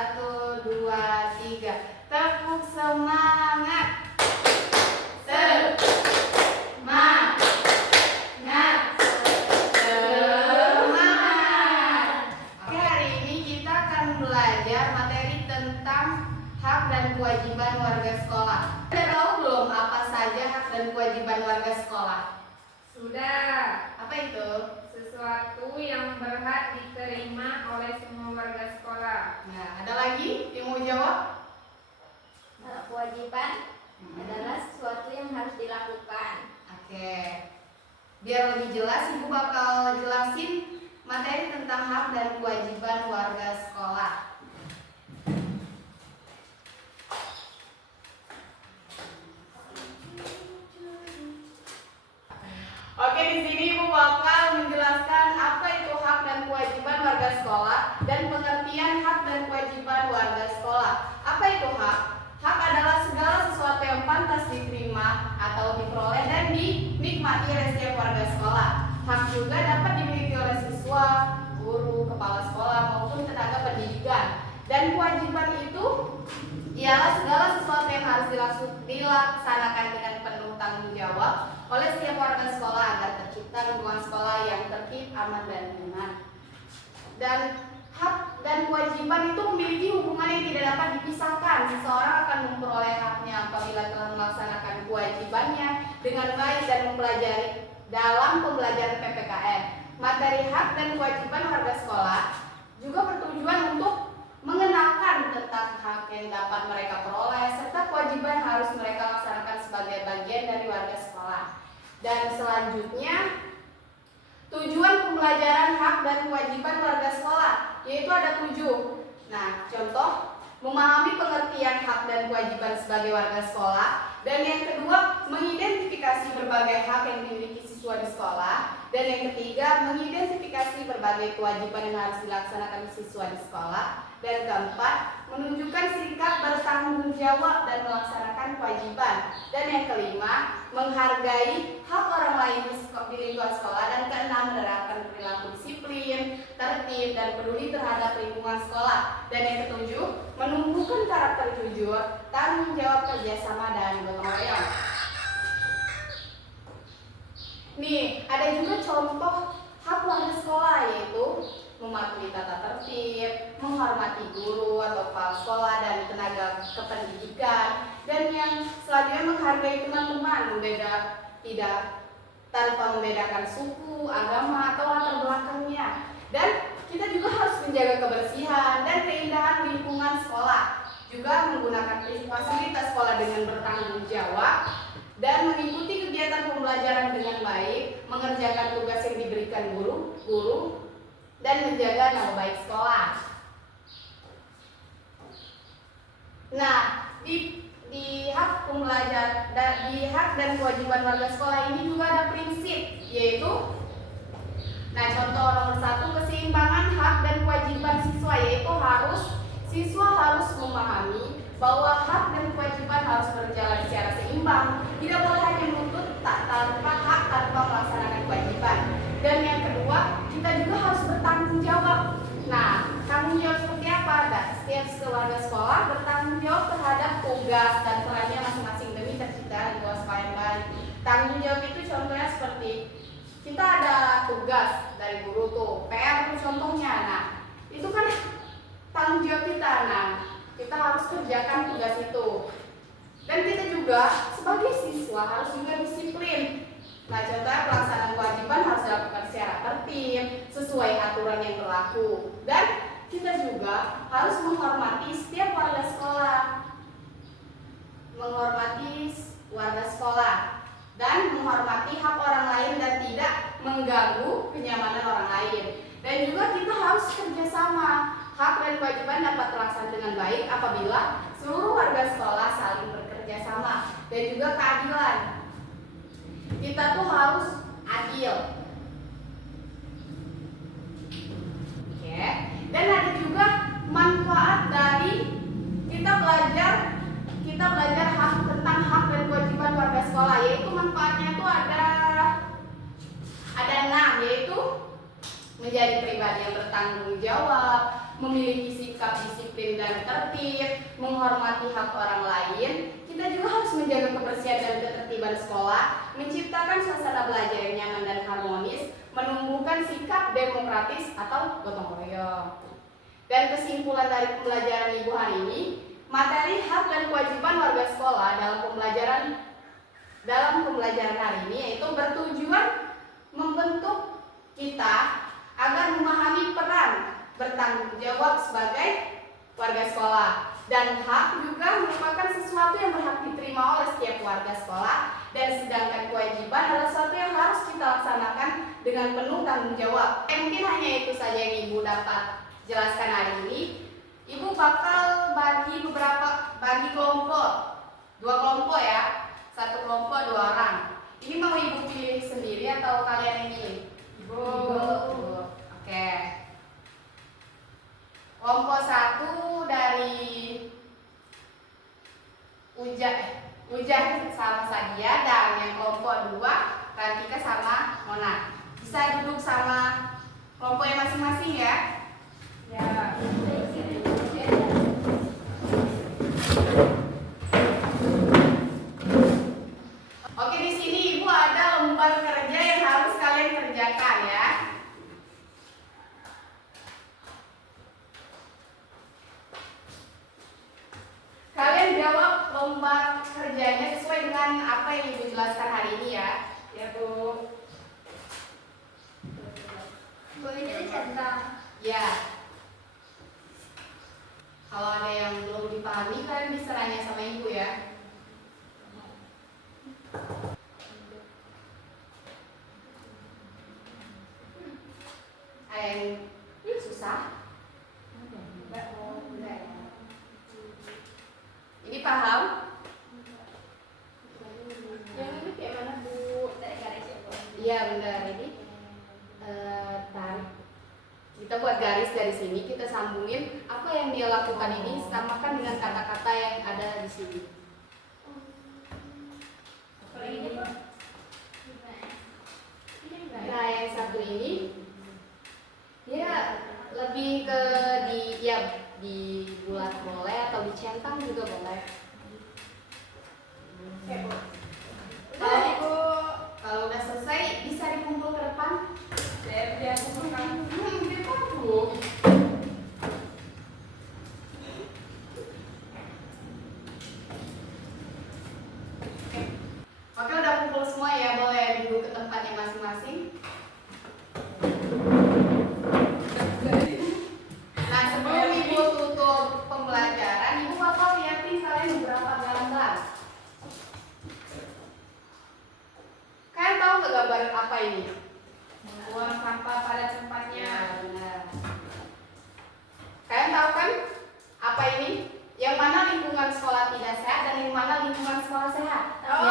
1, 2, 3. Tepuk semangat. Kewajiban warga sekolah. Sudah tahu belum apa saja hak dan kewajiban warga sekolah? Sudah. Apa itu? Sesuatu yang berhak diterima oleh semua warga sekolah. Nah, ada lagi yang mau jawab? Kewajiban adalah sesuatu yang harus dilakukan. Oke. Biar lebih jelas, Ibu bakal jelasin materi tentang hak dan kewajiban warga sekolah. Oke, di sini Ibu bakal menjelaskan apa itu hak dan kewajiban warga sekolah dan pengertian hak dan kewajiban warga sekolah. Apa itu hak? Hak adalah segala sesuatu yang pantas diterima atau diperoleh dan dinikmati oleh setiap warga sekolah. Hak juga dapat dimiliki oleh siswa, guru, kepala sekolah maupun tenaga pendidikan. Dan kewajiban itu ialah segala sesuatu yang harus dilaksanakan dengan penuh tanggung jawab oleh setiap warga sekolah agar tercipta lingkungan sekolah yang tertib, aman, dan nyaman. Dan hak dan kewajiban itu memiliki hubungan yang tidak dapat dipisahkan. Seseorang akan memperoleh haknya apabila telah melaksanakan kewajibannya dengan baik dan mempelajari dalam pembelajaran PPKN. Materi hak dan kewajiban warga sekolah juga bertujuan untuk mengenalkan tentang hak yang dapat mereka peroleh serta kewajiban harus mereka laksanakan sebagai bagian dari warga sekolah. Dan selanjutnya, tujuan pembelajaran hak dan kewajiban warga sekolah, yaitu ada 7. Nah, contoh, memahami pengertian hak dan kewajiban sebagai warga sekolah. Dan yang kedua, mengidentifikasi berbagai hak yang dimiliki siswa di sekolah. Dan yang ketiga, mengidentifikasi berbagai kewajiban yang harus dilaksanakan siswa di sekolah. Dan keempat, menunjukkan sikap bertanggung jawab dan melaksanakan kewajiban. Dan yang kelima, menghargai hak orang lain di lingkungan sekolah. Dan keenam, menerapkan perilaku disiplin, tertib, dan peduli terhadap lingkungan sekolah. Dan yang ketujuh, menumbuhkan karakter jujur, tanggung jawab, kerjasama, dan gotong royong. Nih, ada juga contoh hak warga sekolah, yaitu mematuhi tata tertib, menghormati guru atau kepala sekolah dan tenaga kependidikan, dan yang selanjutnya menghargai teman-teman, tidak tanpa membedakan suku, agama, atau latar belakangnya. Dan kita juga harus menjaga kebersihan dan keindahan lingkungan sekolah, juga menggunakan fasilitas sekolah dengan bertanggung jawab dan mengikuti kegiatan pembelajaran dengan baik, mengerjakan tugas yang diberikan guru, dan menjaga nama baik sekolah. Nah, di hak dan kewajiban warga sekolah ini juga ada prinsip, yaitu contoh nomor 1, keseimbangan hak dan kewajiban siswa, yaitu siswa harus memahami bahwa hak dan kewajiban harus berjalan secara seimbang. Tidak boleh hanya menuntut tanpa hak tanpa melaksanakan kewajiban. Dan yang kedua, kita juga harus bertanggung jawab. Nah, tanggung jawab seperti apa? Setiap warga sekolah bertanggung jawab terhadap tugas dan perannya masing-masing demi tercipta lingkungan sekolah yang baik. Tanggung jawab itu contohnya seperti kita ada tugas dari guru tuh, PR itu contohnya. Nah, itu kan tanggung jawab kita. Nah, kita harus kerjakan tugas itu. Dan kita juga sebagai siswa harus juga disiplin. Nah, contohnya pelaksanaan kewajiban harus dilakukan secara tertib, sesuai aturan yang berlaku. Dan kita juga harus menghormati setiap warga sekolah. Menghormati warga sekolah dan menghormati hak orang lain dan tidak mengganggu kenyamanan orang lain. Dan juga kita harus kerjasama. Hak dan kewajiban dapat terlaksana dengan baik apabila seluruh warga sekolah saling bekerja sama. Dan juga keadilan. Kita tuh harus adil. Oke. Dan ada juga manfaat dari kita belajar tentang hak dan kewajiban warga sekolah, yaitu manfaatnya itu ada 6, yaitu menjadi pribadi yang bertanggung jawab, memiliki bersikap disiplin dan tertib, menghormati hak orang lain, kita juga harus menjaga kebersihan dan ketertiban sekolah, menciptakan suasana belajar yang nyaman dan harmonis, menumbuhkan sikap demokratis atau gotong royong. Dan kesimpulan dari pembelajaran Ibu hari ini, materi hak dan kewajiban warga sekolah dalam pembelajaran hari ini yaitu bertujuan membentuk kita agar memahami peran bertanggung jawab sebagai warga sekolah, dan hak juga merupakan sesuatu yang berhak diterima oleh setiap warga sekolah, dan sedangkan kewajiban adalah sesuatu yang harus kita laksanakan dengan penuh tanggung jawab. Mungkin hanya itu saja yang Ibu dapat jelaskan hari ini. Ibu bakal bagi kelompok, 2 kelompok ya, 1 kelompok 2 orang. Ini mau Ibu pilih sendiri atau kalian yang pilih? Ibu. Oke. Kelompok 1 dari Ujah sama Sadia, dan yang kelompok 2 Rantika sama Mona. Bisa duduk sama kelompoknya masing-masing ya. Ya. Oke, di sini Ibu ada lembar kerja yang harus kalian kerjakan ya. Kalian jawab lembar kerjanya sesuai dengan apa yang Ibu jelaskan hari ini ya. Ya, Bu. Boleh jadi centang. Ya. Kalau ada yang belum dipahami, kalian bisa nanya sama Ibu ya. Ada yang susah? Enggak. Ini paham? Yang ini kayak mana, Bu? Iya, benar. Ini tarik. Kita buat garis dari sini, kita sambungin apa yang dia lakukan ini samakan dengan kata-kata yang ada di sini. Nah, yang satu ini dia lebih ke di bulat boleh atau dicentang juga boleh. Kalau udah selesai bisa dikumpul ke depan. Dia kumpulkan. Bu. Oke, udah kumpul semua ya, boleh duduk ke tempatnya masing-masing. Nah, sebelum Ibu tutup pembelajaran, Ibu bakal liatin kalian beberapa gambar. Kalian tahu nggak gambar apa ini? Buang sampah pada tempatnya. Ya, benar. Kalian tahu kan apa ini? Yang mana lingkungan sekolah tidak sehat dan yang mana lingkungan sekolah sehat? Tahu.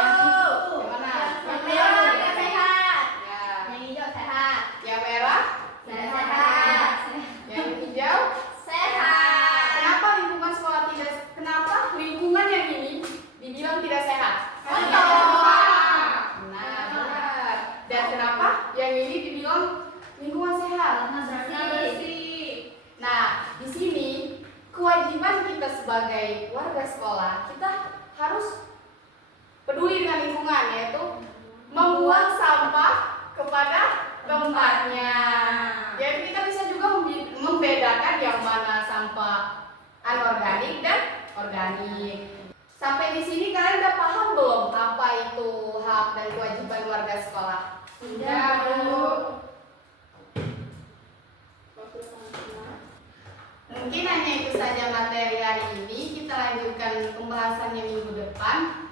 Yang mana? Yang merah tidak sehat. Ya. Yang hijau sehat. Yang merah? Sehat. Yang hijau? Sehat. Kenapa lingkungan yang ini dibilang tidak sehat? Kotor. Nah, benar. Dan kenapa yang ini dibilang lingkungan sehat? Karena bersih. Nah, di sini kewajiban kita sebagai warga sekolah, kita harus peduli dengan lingkungan, yaitu membuang sampah kepada tempatnya. Jadi kita bisa juga membedakan yang mana sampah anorganik dan organik. Sampai di sini kalian udah paham belum apa itu hak dan kewajiban warga sekolah? Sudah, Bu. Mungkin hanya itu saja materi hari ini. Kita lanjutkan pembahasannya minggu depan.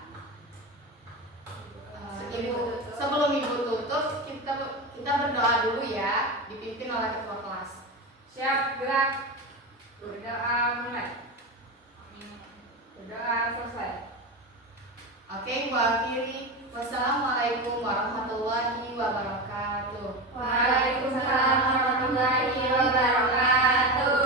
Sebelum Ibu tutup, kita berdoa dulu ya, dipimpin oleh ketua kelas. Siap, gerak. Berdoa mulai. Berdoa selesai. Oke, Ibu akhiri. Wassalamualaikum warahmatullahi wabarakatuh. Waalaikumsalam warahmatullahi wabarakatuh.